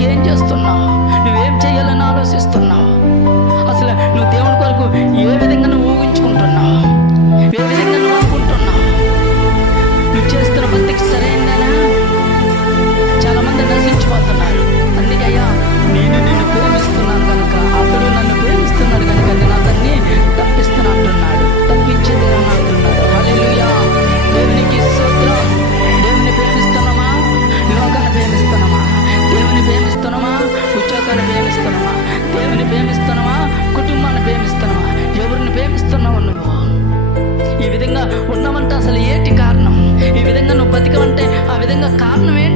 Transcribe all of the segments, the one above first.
just to know. అసలు ఏంటి కారణం? ఈ విధంగా నువ్వు బతికవంటే ఆ విధంగా కారణం ఏంటి?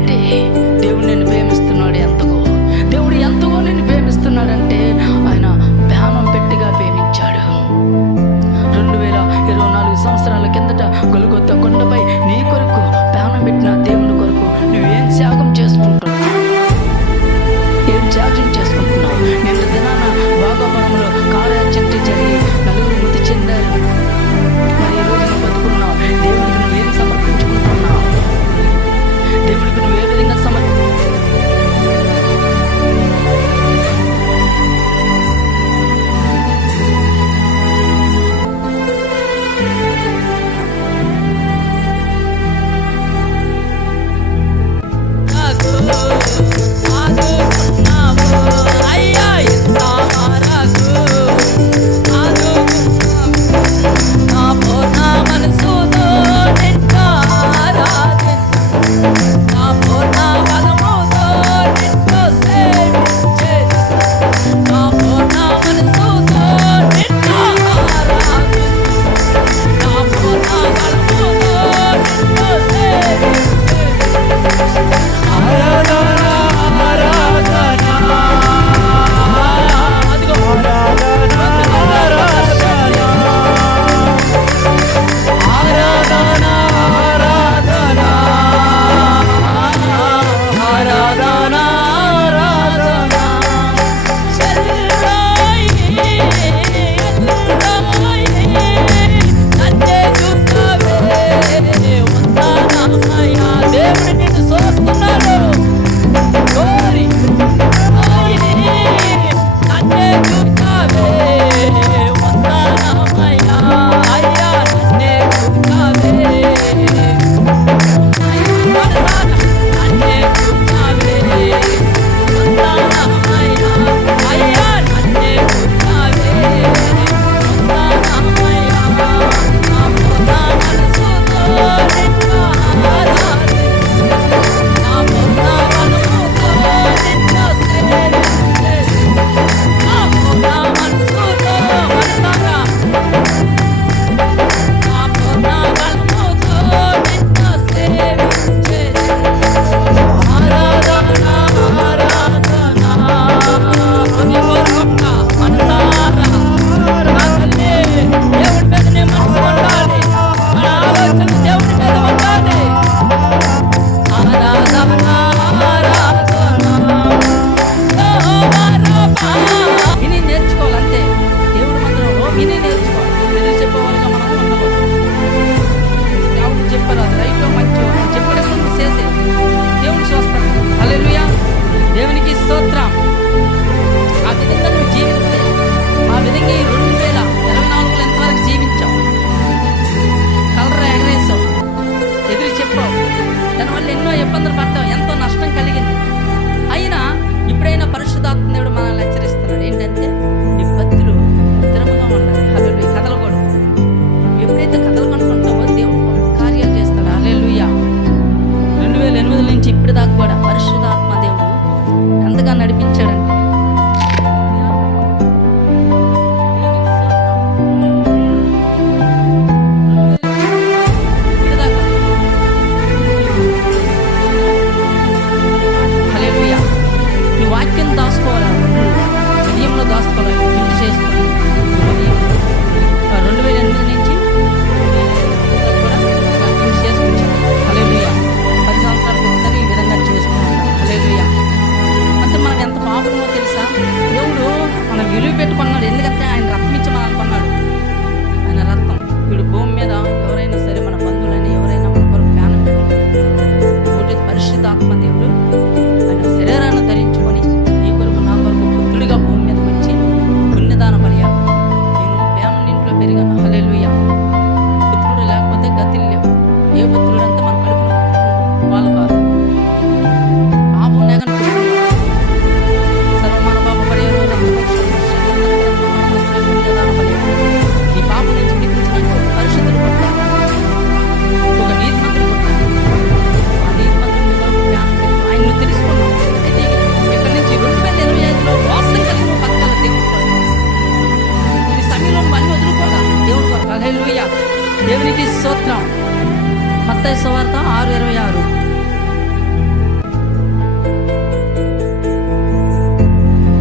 మత్తాయి సువార్త ఆరు ఇరవై ఆరు.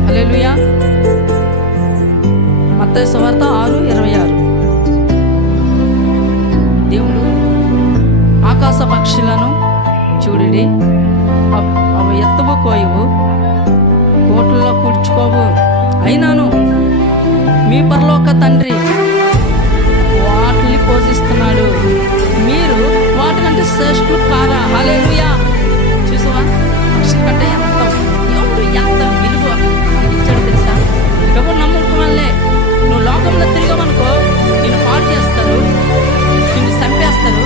అలెలుయా మత్తాయి సువార్త ఆరు ఇరవై ఆరు. దేవుడు ఆకాశ పక్షులను చూడుడి. అవి ఎత్తవు కోయవు కోట్లలో కూర్చుకోవు. అయినాను మీ పరలోక తండ్రి. వాటిని పోషిస్తున్నాడు. శ్రేష్ఠులు కారా హల్లెలూయా చూసావా? పక్షుల కంటే ఎంత ఎవరు ఎంత విలువ మనకి ఇచ్చాడు తెలుసా? ఎవరు నమ్మకం వల్లే నువ్వు లోకంలో తిరిగామనుకో నేను పాడు చేస్తారు నిన్ను చంపేస్తారు.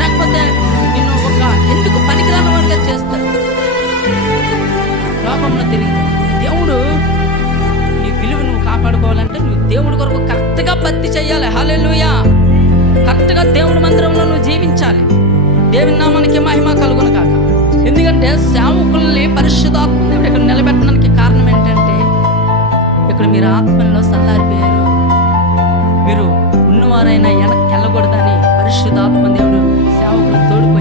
లేకపోతే నిన్ను ఒక ఎందుకు పనికిరాని వాడిగా చేస్తారు? లోకంలో తిరిగి దేవుడు నీ విలువ నువ్వు కాపాడుకోవాలంటే నువ్వు దేవుడి కొరకు కరెక్ట్గా భక్తి చేయాలి. హాలెలుయా కరెక్ట్గా దేవుడి మందిరంలో నువ్వు జీవించాలి. దేవుని నామానికి మహిమ కలుగును కాక ఎందుకంటే సేవకుల్ని పరిశుధాత్మ దేవుడు ఇక్కడ నిలబెట్టడానికి కారణం ఏంటంటే ఇక్కడ మీరు ఆత్మలో సల్లారిపోయారు మీరు ఉన్నవారైనా వెనక్కి వెళ్ళకూడదని పరిశుద్ధాత్మ దేవుడు సేవకులు తోడుకు